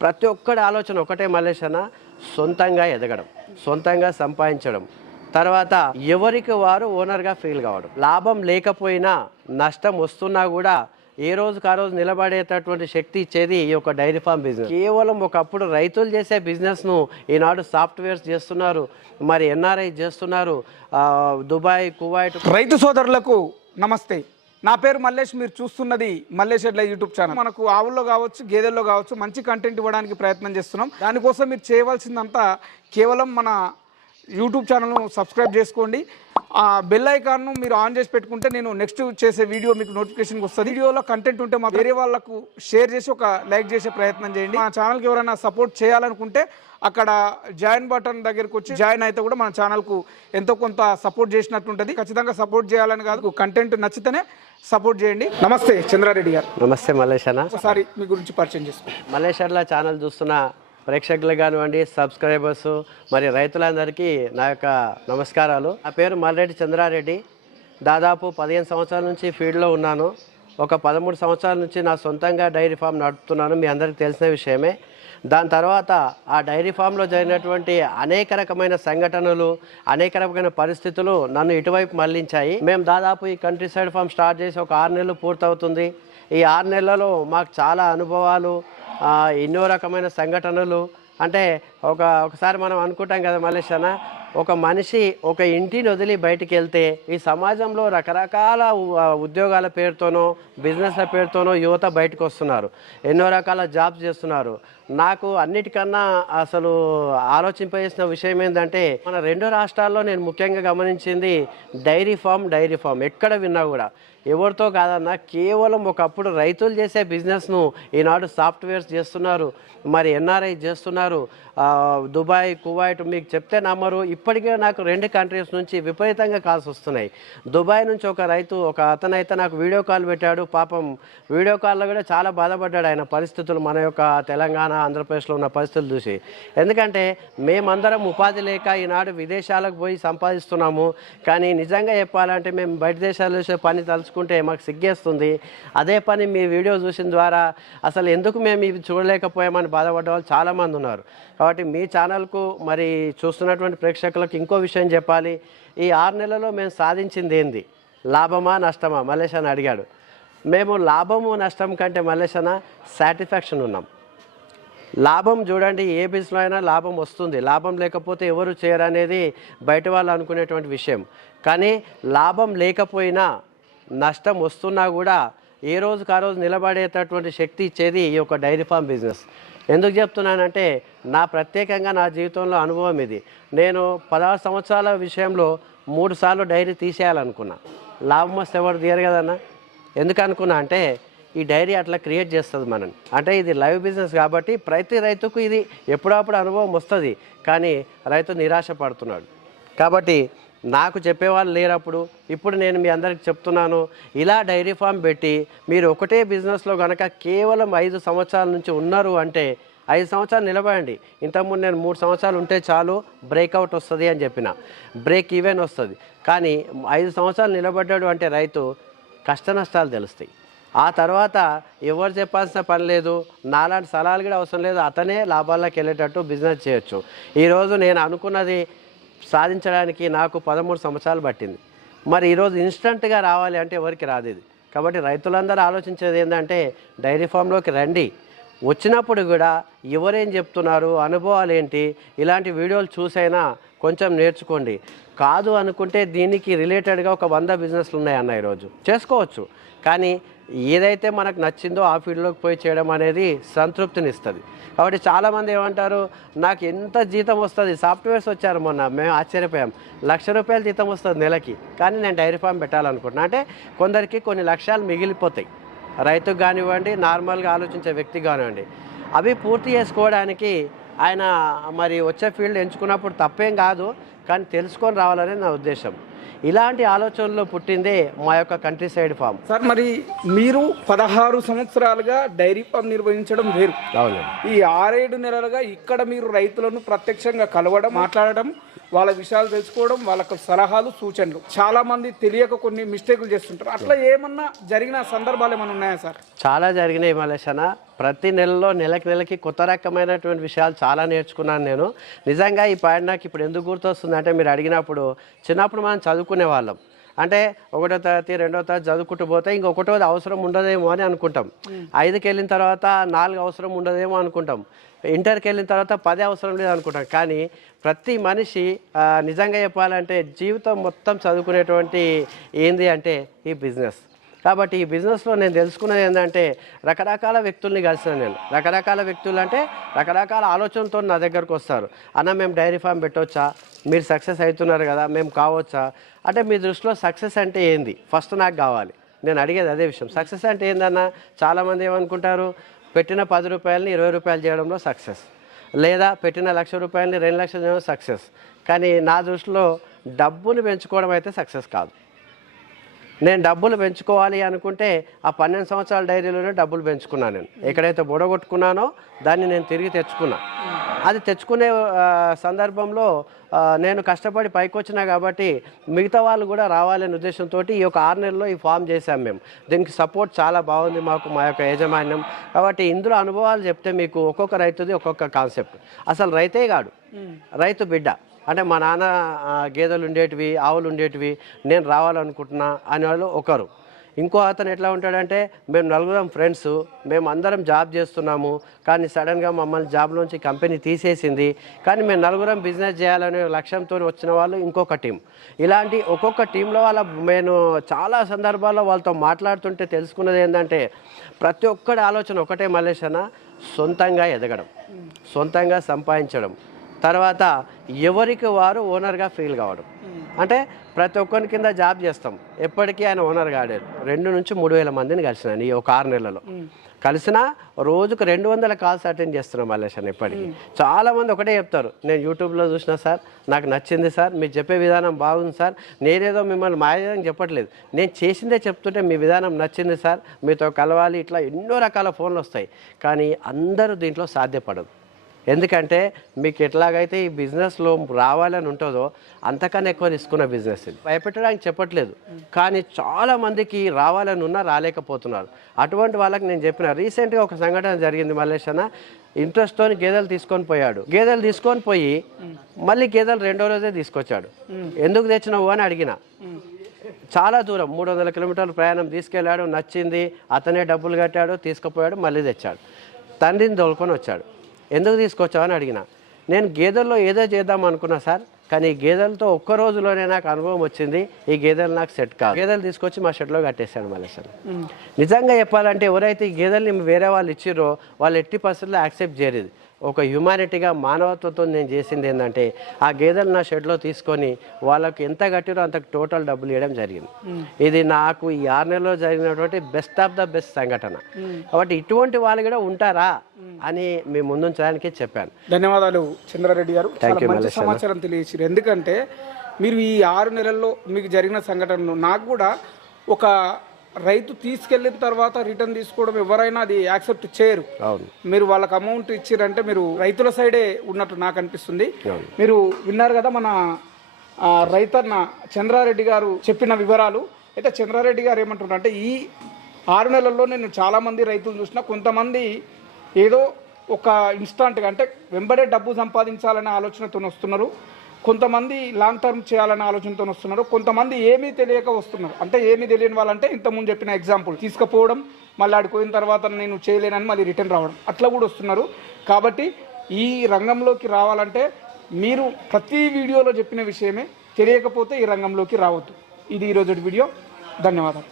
ప్రతి ఒక్కడి ఆలోచన ఒకటే మల్లేశన సొంతంగా ఎదగడం సొంతంగా సంపాదించడం. తర్వాత ఎవరికి వారు ఓనర్గా ఫీల్ కావడం. లాభం లేకపోయినా నష్టం వస్తున్నా కూడా ఏ రోజుకి ఆ రోజు నిలబడేటటువంటి శక్తి ఇచ్చేది ఈ యొక్క డైరీ ఫామ్ బిజినెస్ కేవలం ఒకప్పుడు రైతులు చేసే బిజినెస్ను ఈనాడు సాఫ్ట్వేర్స్ చేస్తున్నారు మరి ఎన్ఆర్ఐ చేస్తున్నారు దుబాయ్ కువైట్. రైతు సోదరులకు నమస్తే. నా పేరు మల్లేష్ మీరు చూస్తున్నది మల్లేష్ ఎడ్ల యూట్యూబ్ ఛానల్. మనకు ఆవుల్లో కావచ్చు గేదెల్లో కావచ్చు మంచి కంటెంట్ ఇవ్వడానికి ప్రయత్నం చేస్తున్నాం. దానికోసం మీరు చేయవలసిందంతా కేవలం మన యూట్యూబ్ ఛానల్ను సబ్స్క్రైబ్ చేసుకోండి. ఆ బెల్ ఐకాన్ను మీరు ఆన్ చేసి పెట్టుకుంటే నేను నెక్స్ట్ చేసే వీడియో మీకు నోటిఫికేషన్ వస్తుంది. వీడియోలో కంటెంట్ ఉంటే మా వేరే వాళ్ళకు షేర్ చేసి ఒక లైక్ చేసే ప్రయత్నం చేయండి. మా ఛానల్కి ఎవరైనా సపోర్ట్ చేయాలనుకుంటే అక్కడ జాయిన్ బటన్ దగ్గరికి వచ్చి జాయిన్ అయితే కూడా మన ఛానల్కు ఎంతో కొంత సపోర్ట్ చేసినట్టు ఉంటుంది ఖచ్చితంగా సపోర్ట్ చేయాలని కాదు. కంటెంట్ నచ్చితేనే సపోర్ట్ చేయండి. నమస్తే చంద్రారెడ్డి గారు. నమస్తే మల్లేశన ఒకసారి మీ గురించి పరిచయం చేసుకోండి మల్లేశ్వర్ల ఛానల్ చూస్తున్న ప్రేక్షకులు కానివ్వండి సబ్స్క్రైబర్స్ మరి రైతులందరికీ నా యొక్క నమస్కారాలు. నా పేరు మల్రెడ్డి చంద్రారెడ్డి. దాదాపు పదిహేను సంవత్సరాల నుంచి ఫీల్డ్లో ఉన్నాను. ఒక పదమూడు సంవత్సరాల నుంచి నా సొంతంగా డైరీ ఫామ్ నడుపుతున్నాను మీ అందరికీ తెలిసిన విషయమే. దాని తర్వాత ఆ డైరీ ఫామ్లో జరిగినటువంటి అనేక రకమైన సంఘటనలు అనేక రకమైన పరిస్థితులు నన్ను ఇటువైపు మళ్ళించాయి. మేము దాదాపు ఈ కంట్రీ సైడ్ ఫామ్ స్టార్ట్ చేసి ఒక ఆరు నెలలు పూర్తవుతుంది. ఈ ఆరు నెలలలో మాకు చాలా అనుభవాలు ఎన్నో రకమైన సంఘటనలు. అంటే ఒక ఒకసారి మనం అనుకుంటాం కదా మలేష్ ఒక మనిషి ఒక ఇంటిని వదిలి బయటికి వెళ్తే ఈ సమాజంలో రకరకాల ఉద్యోగాల పేరుతోనో బిజినెస్ల పేరుతోనో యువత బయటకు వస్తున్నారు ఎన్నో రకాల జాబ్స్ చేస్తున్నారు. నాకు అన్నిటికన్నా అసలు ఆలోచింపజేసిన విషయం ఏంటంటే మన రెండు రాష్ట్రాల్లో నేను ముఖ్యంగా గమనించింది డైరీ ఫామ్ డైరీ ఫామ్. ఎక్కడ విన్నా కూడా ఎవరితో కాదన్నా కేవలం ఒకప్పుడు రైతులు చేసే బిజినెస్ను ఈనాడు సాఫ్ట్వేర్స్ చేస్తున్నారు మరి ఎన్ఆర్ఐ చేస్తున్నారు దుబాయ్ కువైట్ మీకు చెప్తే నమ్మరు ఇప్పటికే నాకు రెండు కంట్రీస్ నుంచి విపరీతంగా కాల్స్ వస్తున్నాయి. దుబాయ్ నుంచి ఒక రైతు ఒక అతనైతే నాకు వీడియో కాల్ పెట్టాడు పాపం వీడియో కాల్లో కూడా చాలా బాధపడ్డాడు ఆయన పరిస్థితులు మన యొక్క తెలంగాణ ఆంధ్రప్రదేశ్లో ఉన్న పరిస్థితులు చూసి. ఎందుకంటే మేమందరం ఉపాధి లేక ఈనాడు విదేశాలకు పోయి సంపాదిస్తున్నాము కానీ నిజంగా చెప్పాలంటే మేము బయట దేశాల్లో పని తలుచు తలుచుకుంటే మాకు సిగ్గేస్తుంది. అదే పని మీ వీడియో చూసిన ద్వారా అసలు ఎందుకు మేము ఇవి చూడలేకపోయామని బాధపడ్డ వాళ్ళు చాలామంది ఉన్నారు. కాబట్టి మీ ఛానల్కు మరి చూస్తున్నటువంటి ప్రేక్షకులకు ఇంకో విషయం చెప్పాలి. ఈ ఆరు నెలల్లో మేము సాధించింది ఏంది? లాభమా నష్టమా? మల్లేష్ అని అడిగాడు. మేము లాభము నష్టం కంటే మల్లేష్ అన్న సాటిస్ఫాక్షన్ ఉన్నాం. లాభం చూడండి ఏ బిజినెస్లో అయినా లాభం వస్తుంది. లాభం లేకపోతే ఎవరు చేయరు అనేది బయట వాళ్ళు అనుకునేటువంటి విషయం. కానీ లాభం లేకపోయినా నష్టం వస్తున్నా కూడా ఏ రోజుకి ఆ రోజు నిలబడేటటువంటి శక్తి ఇచ్చేది ఈ యొక్క డైరీ ఫామ్ బిజినెస్. ఎందుకు చెప్తున్నానంటే నా ప్రత్యేకంగా నా జీవితంలో అనుభవం ఇది. నేను పదహారు సంవత్సరాల విషయంలో మూడు సార్లు డైరీ తీసేయాలనుకున్నా. లాభం వస్తే ఎవరు తీయరు కదన్నా? ఎందుకు అనుకున్నా అంటే ఈ డైరీ అట్లా క్రియేట్ చేస్తుంది మనం అంటే ఇది లైవ్ బిజినెస్ కాబట్టి ప్రతి రైతుకు ఇది ఎప్పుడప్పుడు అనుభవం వస్తుంది. కానీ రైతు నిరాశ పడుతున్నాడు కాబట్టి నాకు చెప్పేవాళ్ళు లేరప్పుడు ఇప్పుడు నేను మీ అందరికి చెప్తున్నాను ఇలా డైరీ ఫామ్ పెట్టి మీరు ఒకటే బిజినెస్లో కనుక కేవలం ఐదు సంవత్సరాల నుంచి ఉన్నారు అంటే ఐదు సంవత్సరాలు నిలబడండి. ఇంతకుముందు నేను మూడు సంవత్సరాలు ఉంటే చాలు బ్రేక్అవుట్ వస్తుంది అని చెప్పిన. బ్రేక్ ఈవెన్ వస్తుంది. కానీ ఐదు సంవత్సరాలు నిలబడ్డాడు అంటే రైతు కష్ట నష్టాలు తెలుస్తాయి. ఆ తర్వాత ఎవరు చెప్పాల్సిన పని లేదు నాలాంటి సలహాలు కూడా అవసరం లేదు అతనే లాభాల్లోకి వెళ్ళేటట్టు బిజినెస్ చేయొచ్చు. ఈరోజు నేను అనుకున్నది సాధించడానికి నాకు పదమూడు సంవత్సరాలు పట్టింది. మరి ఈరోజు ఇన్స్టంట్గా రావాలి అంటే ఎవరికి రాదు ఇది. కాబట్టి రైతులందరూ ఆలోచించేది ఏంటంటే డైరీ ఫామ్లోకి రండి. వచ్చినప్పుడు కూడా ఎవరేం చెప్తున్నారు అనుభవాలు ఏంటి ఇలాంటి వీడియోలు చూసైనా కొంచెం నేర్చుకోండి. కాదు అనుకుంటే దీనికి రిలేటెడ్గా ఒక వంద బిజినెస్లు ఉన్నాయి అన్న ఈరోజు. చేసుకోవచ్చు. కానీ ఏదైతే మనకు నచ్చిందో ఆ ఫీల్డ్లోకి పోయి చేయడం అనేది సంతృప్తినిస్తుంది. కాబట్టి చాలామంది ఏమంటారు నాకు ఎంత జీతం వస్తుంది? సాఫ్ట్వేర్స్ వచ్చారు మొన్న మేము ఆశ్చర్యపోయాం. లక్ష రూపాయల జీతం వస్తుంది నెలకి కానీ నేను డైరీ ఫామ్ పెట్టాలనుకుంటున్నా. అంటే కొందరికి కొన్ని లక్ష్యాలు మిగిలిపోతాయి. రైతుకు కానివ్వండి నార్మల్గా ఆలోచించే వ్యక్తి కానివ్వండి. అవి పూర్తి చేసుకోవడానికి ఆయన మరి వచ్చే ఫీల్డ్ ఎంచుకున్నప్పుడు తప్పేం కాదు కానీ తెలుసుకొని రావాలనే నా ఉద్దేశం. ఇలాంటి ఆలోచనలో పుట్టిందే మా యొక్క కంట్రీ సైడ్ ఫామ్ సార్ మరి మీరు పదహారు సంవత్సరాలుగా డైరీ ఫామ్ నిర్వహించడం వేరు. ఈ ఆరేడు నెలలుగా ఇక్కడ మీరు రైతులను ప్రత్యక్షంగా కలవడం మాట్లాడడం వాళ్ళ విషయాలు తెలుసుకోవడం వాళ్ళకు సలహాలు సూచనలు. చాలా మంది తెలియక కొన్ని మిస్టేకులు చేస్తుంటారు. అట్లా ఏమన్నా జరిగిన సందర్భాలు ఏమైనా ఉన్నాయా సార్? చాలా జరిగినాయి మలేషన ప్రతి నెలలో నెలకి నెలకి కొత్త రకమైనటువంటి విషయాలు చాలా నేర్చుకున్నాను నేను. నిజంగా ఈ పాయింట్ నాకు ఇప్పుడు ఎందుకు గుర్తొస్తుంది అంటే మీరు అడిగినప్పుడు చిన్నప్పుడు మనం చదువుకునే వాళ్ళం. అంటే ఒకటో తరగతి రెండో తరగతి చదువుకుంటూ పోతే ఇంకొకటోది అవసరం ఉండదేమో అని అనుకుంటాం. ఐదుకి వెళ్ళిన తర్వాత నాలుగు అవసరం ఉండదేమో అనుకుంటాం. ఇంటర్కి వెళ్ళిన తర్వాత పది అవసరం లేదు అనుకుంటాం. కానీ ప్రతి మనిషి నిజంగా చెప్పాలంటే జీవితం మొత్తం చదువుకునేటువంటి ఏంది అంటే ఈ బిజినెస్. కాబట్టి ఈ బిజినెస్లో నేను తెలుసుకున్నది ఏంటంటే రకరకాల వ్యక్తుల్ని కలిసాను నేను. రకరకాల వ్యక్తులు అంటే రకరకాల ఆలోచనతో నా దగ్గరకు వస్తారు. అన్న మేము డైరీ ఫామ్ పెట్టవచ్చా మీరు సక్సెస్ అవుతున్నారు కదా మేము కావచ్చా? అంటే మీ దృష్టిలో సక్సెస్ అంటే ఏంది? ఫస్ట్ నాకు కావాలి. నేను అడిగేది అదే విషయం. సక్సెస్ అంటే ఏందన్న? చాలామంది ఏమనుకుంటారు? పెట్టిన పది రూపాయలని ఇరవై రూపాయలు చేయడంలో సక్సెస్. లేదా పెట్టిన లక్ష రూపాయలని రెండు లక్షలు చేయడం సక్సెస్. కానీ నా దృష్టిలో డబ్బుని పెంచుకోవడం అయితే సక్సెస్ కాదు. నేను డబ్బులు పెంచుకోవాలి అనుకుంటే ఆ పన్నెండు సంవత్సరాల డైరీలోనే డబ్బులు పెంచుకున్నాను నేను. ఎక్కడైతే బుడగొట్టుకున్నానో దాన్ని నేను తిరిగి తెచ్చుకున్నా. అది తెచ్చుకునే సందర్భంలో నేను కష్టపడి పైకి వచ్చినా కాబట్టి మిగతా వాళ్ళు కూడా రావాలనే ఉద్దేశంతో ఈ యొక్క ఆరు నెలల్లో ఈ ఫామ్ చేశాం మేము. దీనికి సపోర్ట్ చాలా బాగుంది మాకు మా యొక్క యాజమాన్యం. కాబట్టి ఇందులో అనుభవాలు చెప్తే మీకు ఒక్కొక్క రైతుది ఒక్కొక్క కాన్సెప్ట్. అసలు రైతే కాడు రైతు బిడ్డ. అంటే మా నాన్న గేదెలు ఉండేటివి ఆవులు ఉండేటివి నేను రావాలనుకుంటున్నా అనే వాళ్ళు ఒకరు. ఇంకో అతను ఎట్లా ఉంటాడంటే మేము నలుగురం ఫ్రెండ్స్ మేము అందరం జాబ్ చేస్తున్నాము కానీ సడన్గా మమ్మల్ని జాబ్లోంచి కంపెనీ తీసేసింది. కానీ మేము నలుగురం బిజినెస్ చేయాలనే లక్ష్యంతో వచ్చిన వాళ్ళు ఇంకొక టీం ఇలాంటి ఒక్కొక్క టీంలో వాళ్ళ నేను చాలా సందర్భాల్లో వాళ్ళతో మాట్లాడుతుంటే తెలుసుకున్నది ఏంటంటే ప్రతి ఒక్కడి ఆలోచన ఒకటే మల్లేశన సొంతంగా ఎదగడం. సొంతంగా సంపాదించడం. తర్వాత ఎవరికి వారు ఓనర్గా ఫీల్ కావడం. అంటే ప్రతి ఒక్కరి కింద జాబ్ చేస్తాం. ఎప్పటికీ ఆయన ఓనర్ కాడాడు రెండు నుంచి మూడు వేల మందిని కలిసినాను ఈ ఒక ఆరు నెలలో కలిసినా రోజుకు రెండు వందల కాల్స్ అటెండ్ చేస్తున్నాం మల్లేషన్ ఇప్పటికీ. చాలా మంది ఒకటే చెప్తారు. నేను యూట్యూబ్లో చూసిన సార్ నాకు నచ్చింది సార్ మీరు చెప్పే విధానం బాగుంది సార్. నేనేదో మిమ్మల్ని మాయడం చెప్పట్లేదు. నేను చేసిందే చెప్తుంటే మీ విధానం నచ్చింది సార్. మీతో కలవాలి ఇట్లా ఎన్నో రకాల ఫోన్లు వస్తాయి. కానీ అందరూ దీంట్లో సాధ్యపడదు ఎందుకంటే మీకు ఎట్లాగైతే ఈ బిజినెస్లో రావాలని ఉంటుందో అంతకన్నా ఎక్కువ తీసుకున్న బిజినెస్ ఇది. భయపెట్టడానికి చెప్పట్లేదు. కానీ చాలా మందికి రావాలని ఉన్నా రాలేకపోతున్నారు. అటువంటి వాళ్ళకి నేను చెప్పిన రీసెంట్గా ఒక సంఘటన జరిగింది మల్లేష్ అన్న. ఇంట్రెస్ట్తో గేదెలు తీసుకొని పోయాడు. గేదెలు తీసుకొని పోయి మళ్ళీ గేదెలు రెండో రోజే తీసుకొచ్చాడు. ఎందుకు తెచ్చినావు అని అడిగిన. చాలా దూరం మూడు వందల కిలోమీటర్ల ప్రయాణం తీసుకెళ్ళాడు నచ్చింది. అతనే డబ్బులు కట్టాడు తీసుకుపోయాడు మళ్ళీ తెచ్చాడు. తండ్రిని తోలుకొని వచ్చాడు. ఎందుకు తీసుకొచ్చావని అడిగిన. నేను గేదెల్లో ఏదో చేద్దాం అనుకున్నా సార్ కానీ ఈ గేదెలతో ఒక్క రోజులోనే నాకు అనుభవం వచ్చింది ఈ గేదెలు నాకు సెట్ కాదు. గేదెలు తీసుకొచ్చి మా షెడ్లో కట్టేశాడు మళ్ళీ సార్ నిజంగా చెప్పాలంటే ఎవరైతే ఈ గేదెల్ని వేరే వాళ్ళు ఇచ్చిర్రో వాళ్ళు ఎట్టి పరిస్థితుల్లో యాక్సెప్ట్ చేయలేదు. ఒక హ్యుమానిటీగా మానవత్వంతో నేను చేసింది ఏంటంటే ఆ గేదెలు నా షెడ్లో తీసుకొని వాళ్ళకి ఎంత కట్టిరో అంత టోటల్ డబ్బులు ఇవ్వడం జరిగింది. ఇది నాకు ఈ ఆరు నెలలో జరిగినటువంటి బెస్ట్ ఆఫ్ ద బెస్ట్ సంఘటన. కాబట్టి ఇటువంటి వాళ్ళు కూడా ఉంటారా అని మీ ముందుంచడానికి చెప్పాను. ధన్యవాదాలు చంద్రారెడ్డి గారు. మంచి మల్లేష్ అన్న. సమాచారం తెలియచారు ఎందుకంటే మీరు ఈ ఆరు నెలల్లో మీకు జరిగిన సంఘటనలు నాకు కూడా ఒక రైతు తీసుకెళ్ళిన తర్వాత రిటర్న్ తీసుకోవడం ఎవరైనా అది యాక్సెప్ట్ చేయరు. మీరు వాళ్ళకి అమౌంట్ ఇచ్చిరంటే మీరు రైతుల సైడే ఉన్నట్టు నాకు అనిపిస్తుంది. మీరు విన్నారు కదా మన రైతన్న చంద్రారెడ్డి గారు చెప్పిన వివరాలు. అయితే చంద్రారెడ్డి గారు ఏమంటున్నారు అంటే ఈ ఆరు నెలల్లో నేను చాలా మంది రైతులు చూసిన కొంతమంది ఏదో ఒక ఇన్స్టాంట్గా అంటే వెంబడే డబ్బు సంపాదించాలనే ఆలోచనతో వస్తున్నారు. కొంతమంది లాంగ్ టర్మ్ చేయాలనే ఆలోచనతో వస్తున్నారు. కొంతమంది ఏమీ తెలియక వస్తున్నారు. అంటే ఏమీ తెలియని వాళ్ళంటే ఇంతకుముందు చెప్పిన ఎగ్జాంపుల్ తీసుకుపోవడం మళ్ళీ ఆడిపోయిన తర్వాత నేను చేయలేనని మళ్ళీ రిటర్న్ రావడం. అట్లా కూడా వస్తున్నారు. కాబట్టి ఈ రంగంలోకి రావాలంటే మీరు ప్రతి వీడియోలో చెప్పిన విషయమే తెలియకపోతే ఈ రంగంలోకి రావద్దు. ఇది ఈరోజు వీడియో. ధన్యవాదాలు.